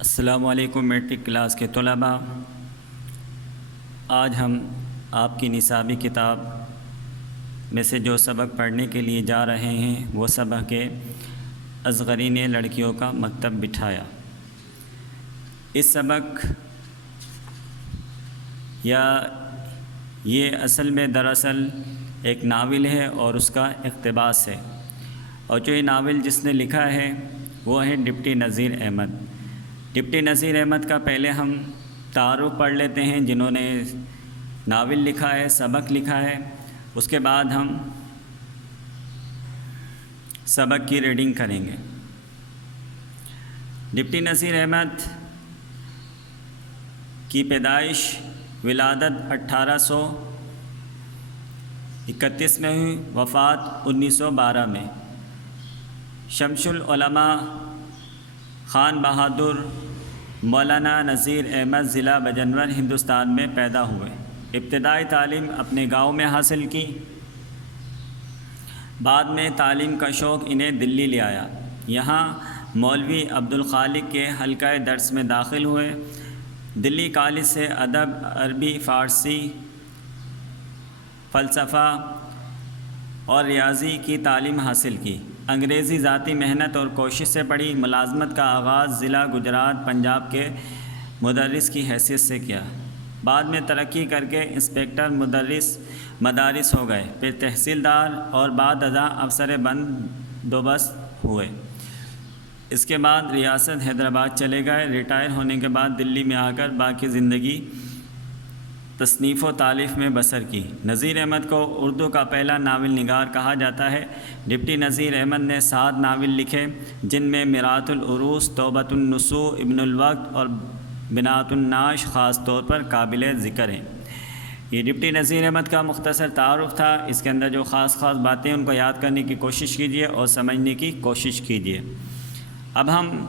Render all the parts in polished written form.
السلام علیکم matric class کے طلباء، آج ہم آپ کی نصابی کتاب میں سے جو سبق پڑھنے کے لیے جا رہے ہیں وہ سبق ہے اصغری نے لڑکیوں کا مکتب بٹھایا۔ اس سبق یہ اصل میں دراصل ایک ناول ہے اور اس کا اقتباس ہے، اور جو یہ ناول جس نے لکھا ہے وہ ہے ڈپٹی نذیر احمد۔ ڈپٹی نذیر احمد کا پہلے ہم تعارف پڑھ لیتے ہیں، جنہوں نے ناول لکھا ہے، سبق لکھا ہے، اس کے بعد ہم سبق کی ریڈنگ کریں گے۔ ڈپٹی نذیر احمد کی پیدائش ولادت 1831 میں ہوئی، وفات 1912 میں۔ شمس العلماء خان بہادر مولانا نذیر احمد ضلع بجنور ہندوستان میں پیدا ہوئے۔ ابتدائی تعلیم اپنے گاؤں میں حاصل کی، بعد میں تعلیم کا شوق انہیں دلی لے آیا۔ یہاں مولوی عبدالخالق کے حلقہ درس میں داخل ہوئے۔ دلی کالج سے ادب، عربی، فارسی، فلسفہ اور ریاضی کی تعلیم حاصل کی۔ انگریزی ذاتی محنت اور کوشش سے پڑھی۔ ملازمت کا آغاز ضلع گجرات پنجاب کے مدرس کی حیثیت سے کیا، بعد میں ترقی کر کے انسپکٹر مدارس ہو گئے، پھر تحصیلدار اور بعد ازاں افسر بندوبست ہوئے۔ اس کے بعد ریاست حیدرآباد چلے گئے۔ ریٹائر ہونے کے بعد دلی میں آ کر باقی زندگی تصنیف و تالیف میں بسر کی۔ نذیر احمد کو اردو کا پہلا ناول نگار کہا جاتا ہے۔ ڈپٹی نذیر احمد نے 7 ناول لکھے، جن میں میرات العروس، توبۃ النسوء، ابن الوقت اور بنات النعش خاص طور پر قابل ذکر ہیں۔ یہ ڈپٹی نذیر احمد کا مختصر تعارف تھا۔ اس کے اندر جو خاص باتیں ان کو یاد کرنے کی کوشش کیجیے اور سمجھنے کی کوشش کیجیے۔ اب ہم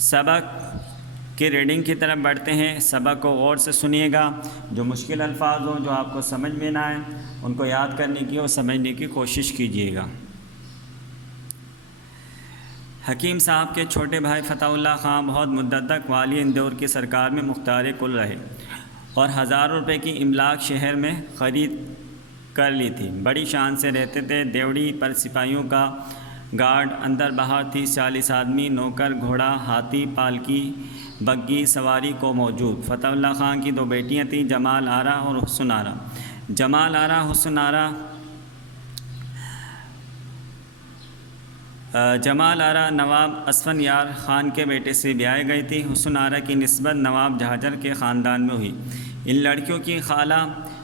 سبق کی ریڈنگ کی طرف بڑھتے ہیں۔ سبق کو غور سے سنیے گا، جو مشکل الفاظ ہوں، جو آپ کو سمجھ میں نہ آئیں، ان کو یاد کرنے کی اور سمجھنے کی کوشش کیجیے گا۔ حکیم صاحب کے چھوٹے بھائی فتح اللہ خان بہت مدت تک والی اندور کی سرکار میں مختار کل رہے اور ہزاروں روپے کی املاک شہر میں خرید کر لی تھی۔ بڑی شان سے رہتے تھے۔ دیوڑی پر سپاہیوں کا گارڈ، اندر باہر 30-40 آدمی، نوکر، گھوڑا، ہاتھی، پالکی، بگی سواری کو موجود۔ فتح اللہ خان کی 2 بیٹیاں تھیں، جمال آرا اور حسن آرا۔ جمال آرا نواب اسفن یار خان کے بیٹے سے بیائی گئی تھی۔ حسن آرا کی نسبت نواب جہاجر کے خاندان میں ہوئی۔ ان لڑکیوں کی خالہ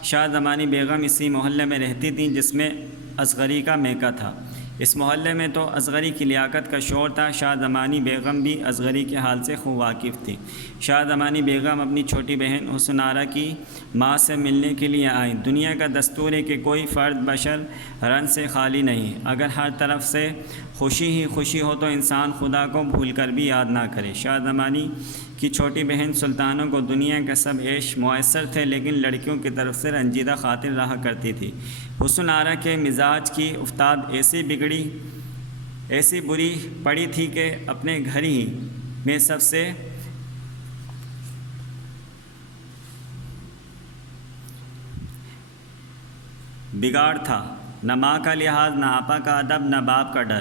شاہ زمانی بیگم اسی محلے میں رہتی تھیں جس میں اصغری کا میکہ تھا۔ اس محلے میں تو اصغری کی لیاقت کا شور تھا۔ شاہ زمانی بیگم بھی اصغری کے حال سے خوب واقف تھی۔ شاہ زمانی بیگم اپنی چھوٹی بہن حسن آرا کی ماں سے ملنے کے لیے آئیں۔ دنیا کا دستور ہے کہ کوئی فرد بشر رنج سے خالی نہیں۔ اگر ہر طرف سے خوشی ہی خوشی ہو تو انسان خدا کو بھول کر بھی یاد نہ کرے۔ شاہ زمانی کی چھوٹی بہن سلطانوں کو دنیا کا سب عیش میسر تھے، لیکن لڑکیوں کی طرف سے رنجیدہ خاطر رہا کرتی تھی۔ حسن آرا کے مزاج کی افتاد ایسی بری پڑی تھی کہ اپنے گھر ہی میں سب سے بگاڑ تھا۔ نہ ماں کا لحاظ، نہ آپا کا ادب، نہ باپ کا ڈر۔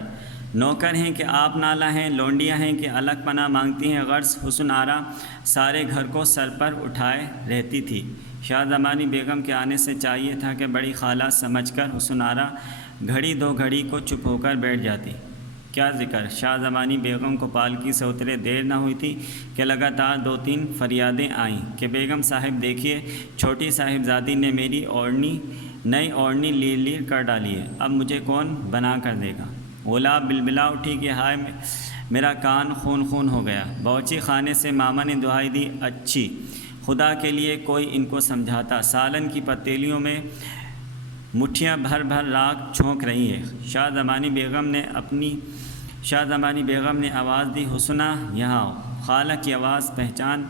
نوکر ہیں کہ آپ نالہ ہیں، لونڈیاں ہیں کہ الگ پناہ مانگتی ہیں۔ غرض حسن آرا سارے گھر کو سر پر اٹھائے رہتی تھی۔ شاہ زمانی بیگم کے آنے سے چاہیے تھا کہ بڑی خالہ سمجھ کر حسن آرا گھڑی 2 گھڑی کو چپ ہو کر بیٹھ جاتی۔ کیا ذکر، شاہ زمانی بیگم کو پالکی سے اترے دیر نہ ہوئی تھی کہ لگاتار 2-3 فریادیں آئیں کہ بیگم صاحب دیکھیے، چھوٹی صاحبزادی نے میری نئی اوڑھنی لیر کر ڈالی ہے، اب مجھے کون بنا کر دے گا۔ غلاب بلبلا اٹھی کہ ہائے میرا کان خون ہو گیا۔ باورچی خانے سے ماما نے دہائی دی، اچھی خدا کے لیے کوئی ان کو سمجھاتا۔ سالن کی پتیلیوں میں مٹھیاں بھر راکھ چھونک رہی ہے۔ شاہ زمانی بیگم نے آواز دی، حسنہ یہاں آؤ۔ خالہ کی آواز پہچان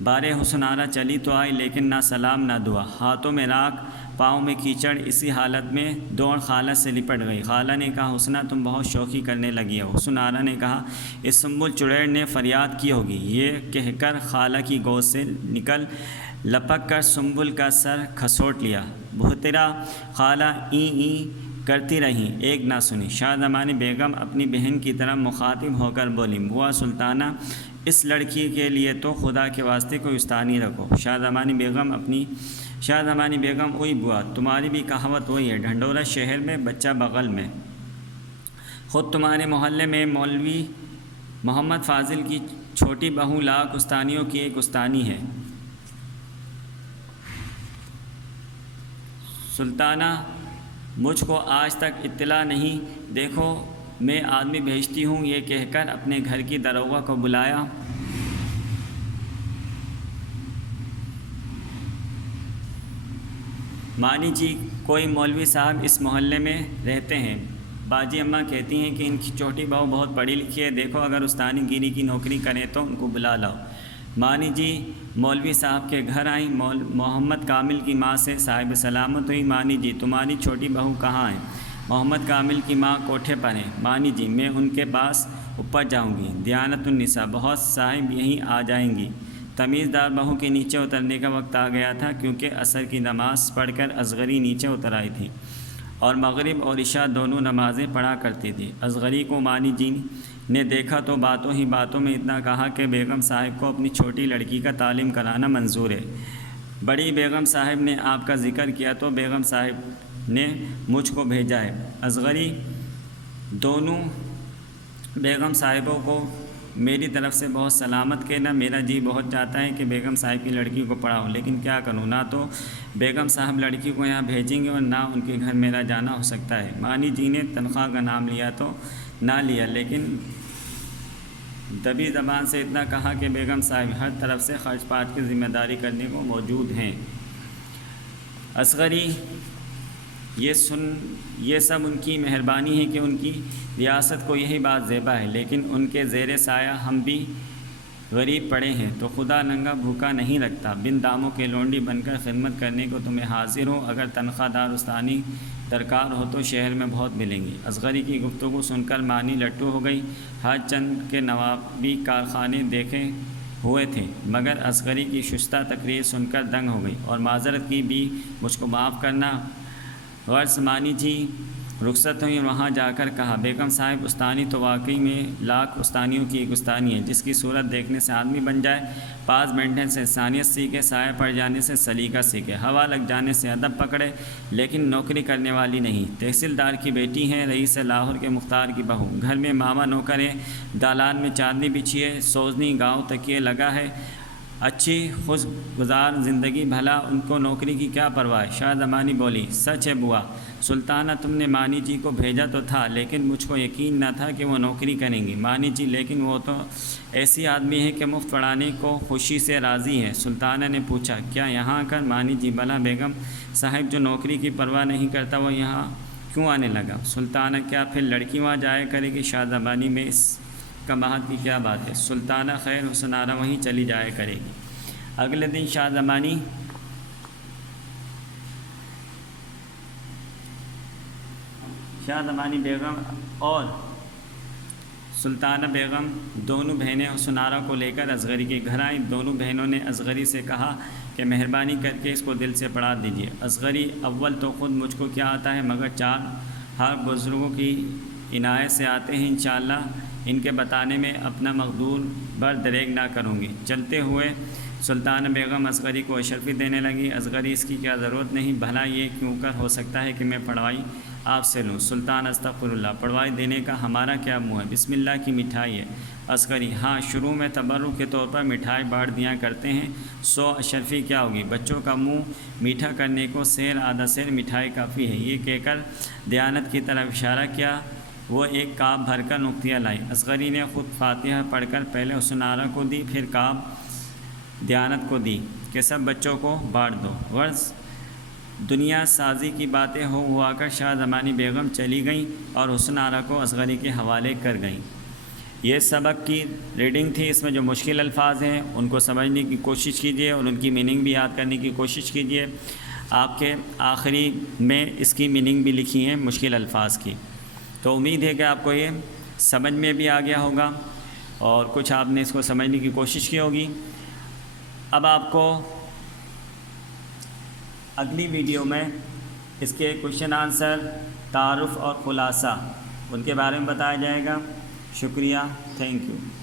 بار حسن آرا چلی تو آئی لیکن نہ سلام نہ دعا، ہاتھوں میں راکھ پاؤں میں کیچڑ، اسی حالت میں دوڑ خالہ سے لپٹ گئی۔ خالہ نے کہا حسنہ تم بہت شوخی کرنے لگی ہو۔ حسن آرا نے کہا اس سنبل چڑیل نے فریاد کی ہوگی۔ یہ کہہ کر خالہ کی گود سے نکل لپک کر سنبل کا سر کھسوٹ لیا۔ بہترا خالہ ای ای کرتی رہیں، ایک نہ سنی۔ شاہ زمانی بیگم اپنی بہن کی طرف مخاطب ہو کر بولی بوا سلطانہ اس لڑکی کے لیے تو خدا کے واسطے کوئی استانی رکھو۔ شاہ زمانی بیگم اوئی بوا تمہاری بھی کہاوت وہی ہے، ڈھنڈورا شہر میں بچہ بغل میں۔ خود تمہارے محلے میں مولوی محمد فاضل کی چھوٹی بہو لاکھ استانیوں کی ایک استانی ہے۔ سلطانہ مجھ کو آج تک اطلاع نہیں، دیکھو میں آدمی بھیجتی ہوں۔ یہ کہہ کر اپنے گھر کی داروغہ کو بلایا۔ مانی جی کوئی مولوی صاحب اس محلے میں رہتے ہیں، باجی اماں کہتی ہیں کہ ان کی چھوٹی بہو بہت پڑھی لکھی ہے، دیکھو اگر استانی گیری کی نوکری کریں تو ان کو بلا لاؤ۔ مانی جی مولوی صاحب کے گھر آئیں، محمد کامل کی ماں سے صاحب سلامت ہوئی۔ مانی جی تمہاری چھوٹی بہو کہاں ہے؟ محمد کامل کی ماں کوٹھے پر ہیں۔ مانی جی میں ان کے پاس اوپر جاؤں گی۔ دیانت النساء بہت صاحب یہیں آ جائیں گی۔ تمیز دار بہو کے نیچے اترنے کا وقت آ گیا تھا، کیونکہ عصر کی نماز پڑھ کر اصغری نیچے اتر آئی تھی اور مغرب اور عشاء دونوں نمازیں پڑھا کرتی تھی۔ اصغری کو مانی جی نے دیکھا تو باتوں ہی باتوں میں اتنا کہا کہ بیگم صاحب کو اپنی چھوٹی لڑکی کا تعلیم کرانا منظور ہے۔ بڑی بیگم صاحب نے آپ کا ذکر کیا تو بیگم صاحب نے مجھ کو بھیجا ہے۔ اصغری دونوں بیگم صاحبوں کو میری طرف سے بہت سلامت کہنا۔ میرا جی بہت چاہتا ہے کہ بیگم صاحب کی لڑکی کو پڑھاؤں، لیکن کیا کروں، نہ تو بیگم صاحب لڑکی کو یہاں بھیجیں گے اور نہ ان کے گھر میرا جانا ہو سکتا ہے۔ مانی جی نے تنخواہ کا نام لیا تو نہ لیا، لیکن دبی زبان سے اتنا کہا کہ بیگم صاحب ہر طرف سے خرچ پاٹ کی ذمہ داری کرنے کو موجود ہیں۔ اصغری یہ سب ان کی مہربانی ہے کہ ان کی ریاست کو یہی بات زیبا ہے، لیکن ان کے زیر سایہ ہم بھی غریب پڑے ہیں، تو خدا ننگا بھوکا نہیں رکھتا۔ بن داموں کے لونڈی بن کر خدمت کرنے کو تمہیں حاضر ہو، اگر تنخواہ دار استانی درکار ہو تو شہر میں بہت ملیں گی۔ اصغری کی گفتگو سن کر مانی لٹو ہو گئی۔ ہر چند کے نوابی کارخانے دیکھے ہوئے تھے، مگر اصغری کی شستہ تقریر سن کر دنگ ہو گئی اور معذرت کی بھی مجھ کو معاف کرنا۔ غرض مانی جی رخصت ہوئی اور وہاں جا کر کہا بیگم صاحب استانی تو واقعی میں لاکھ استانیوں کی ایک استانی ہے، جس کی صورت دیکھنے سے آدمی بن جائے، پاس بیٹھنے سے انسانیت سیکھے، سایہ پڑ جانے سے سلیقہ سیکھے، ہوا لگ جانے سے ادب پکڑے، لیکن نوکری کرنے والی نہیں۔ تحصیلدار کی بیٹی ہیں، رئیس لاہور کے مختار کی بہو، گھر میں ماما نوکر ہے، دالان میں چادنی بچھی ہے، سوزنی گاؤں تکیے لگا ہے، اچھی خوشگزار زندگی، بھلا ان کو نوکری کی کیا پرواہ ہے؟ شاہ زمانی بولی سچ ہے بوا سلطانہ، تم نے مانی جی کو بھیجا تو تھا، لیکن مجھ کو یقین نہ تھا کہ وہ نوکری کریں گی۔ مانی جی لیکن وہ تو ایسی آدمی ہے کہ مفت پڑھانے کو خوشی سے راضی ہے۔ سلطانہ نے پوچھا کیا یہاں کر؟ مانی جی بھلا بیگم صاحب جو نوکری کی پرواہ نہیں کرتا وہ یہاں کیوں آنے لگا؟ سلطانہ کیا پھر لڑکی وہاں جایا کرے گی؟ شاہ زمانی میں اس کباہت کی کیا بات ہے؟ سلطانہ خیر حسن آرا وہیں چلی جایا کرے گی۔ اگلے دن شاہ زمانی بیگم اور سلطانہ بیگم دونوں بہنیں حسن آرا کو لے کر اصغری کے گھر آئیں۔ دونوں بہنوں نے اصغری سے کہا کہ مہربانی کر کے اس کو دل سے پڑھا دیجیے۔ اصغری اول تو خود مجھ کو کیا آتا ہے، مگر چار ہر بزرگوں کی عنایت سے آتے ہیں، انشاءاللہ ان کے بتانے میں اپنا مقدور بر دریغ نہ کروں گی۔ چلتے ہوئے سلطانہ بیگم اصغری کو اشرفی دینے لگی۔ اصغری اس کی کیا ضرورت نہیں، بھلا یہ کیوں کر ہو سکتا ہے کہ میں پڑھوائی آپ سے لوں؟ سلطان استغفر اللہ، پڑھوائی دینے کا ہمارا کیا منہ ہے، بسم اللہ کی مٹھائی ہے۔ اصغری ہاں شروع میں تبرک کے طور پر مٹھائی بانٹ دیا کرتے ہیں، 100 اشرفی کیا ہوگی، بچوں کا منہ میٹھا کرنے کو سیر آدھا سیر مٹھائی کافی ہے۔ یہ کہہ کر دیانت کی طرف اشارہ کیا، وہ ایک کاب بھر کر نقطیاں لائی۔ اصغری نے خود فاتحہ پڑھ کر پہلے حسن آرا کو دی، پھر کاب دیانت کو دی کہ سب بچوں کو بانٹ دو۔ غرض دنیا سازی کی باتیں ہوا کر شاہ زمانی بیگم چلی گئیں اور حسن آرا کو اصغری کے حوالے کر گئیں۔ یہ سبق کی ریڈنگ تھی، اس میں جو مشکل الفاظ ہیں ان کو سمجھنے کی کوشش کیجیے اور ان کی میننگ بھی یاد کرنے کی کوشش کیجیے۔ آپ کے آخری میں اس کی میننگ بھی لکھی ہیں مشکل الفاظ کی۔ تو امید ہے کہ آپ کو یہ سمجھ میں بھی آ گیا ہوگا اور کچھ آپ نے اس کو سمجھنے کی کوشش کی ہوگی۔ اب آپ کو اگلی ویڈیو میں اس کے کوشچن آنسر، تعارف اور خلاصہ ان کے بارے میں بتایا جائے گا۔ شکریہ، تھینک یو۔